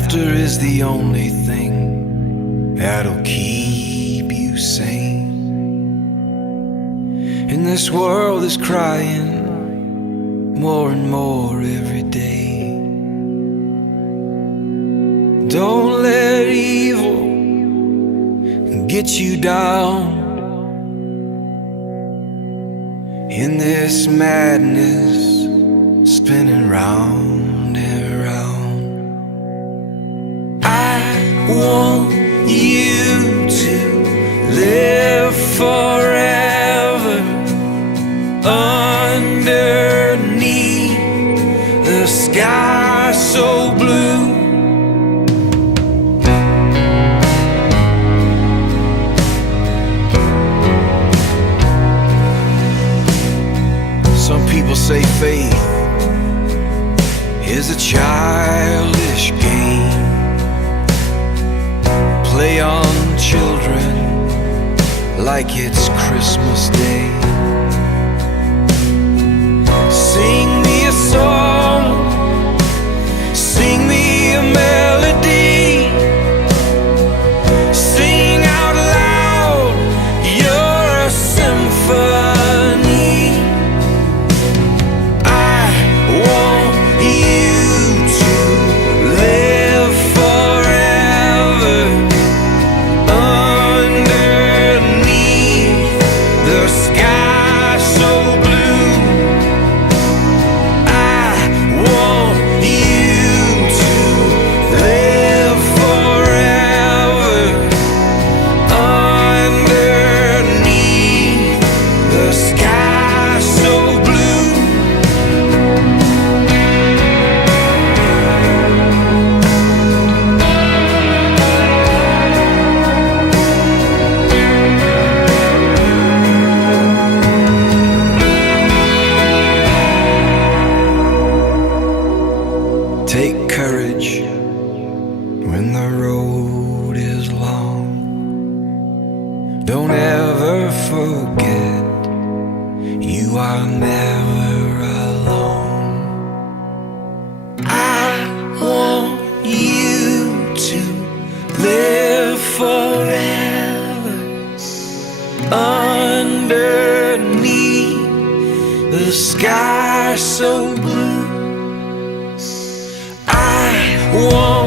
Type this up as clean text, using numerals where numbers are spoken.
Laughter is the only thing that'll keep you sane. And this world is crying more and more every day. Don't let evil get you down in this madness spinning round and round. I want you to live forever underneath the sky so blue. Some people say faith is a childish game. Play on children like it's Christmas Day. Sing me a song, sing me a melody, sing out loud, you're a symphony. I want you to live forever underneath the sky so blue. I want you to live forever underneath the sky so blue. Take courage when the road is long. Don't ever forget you are never alone. I want you to live forever underneath the sky so blue. I want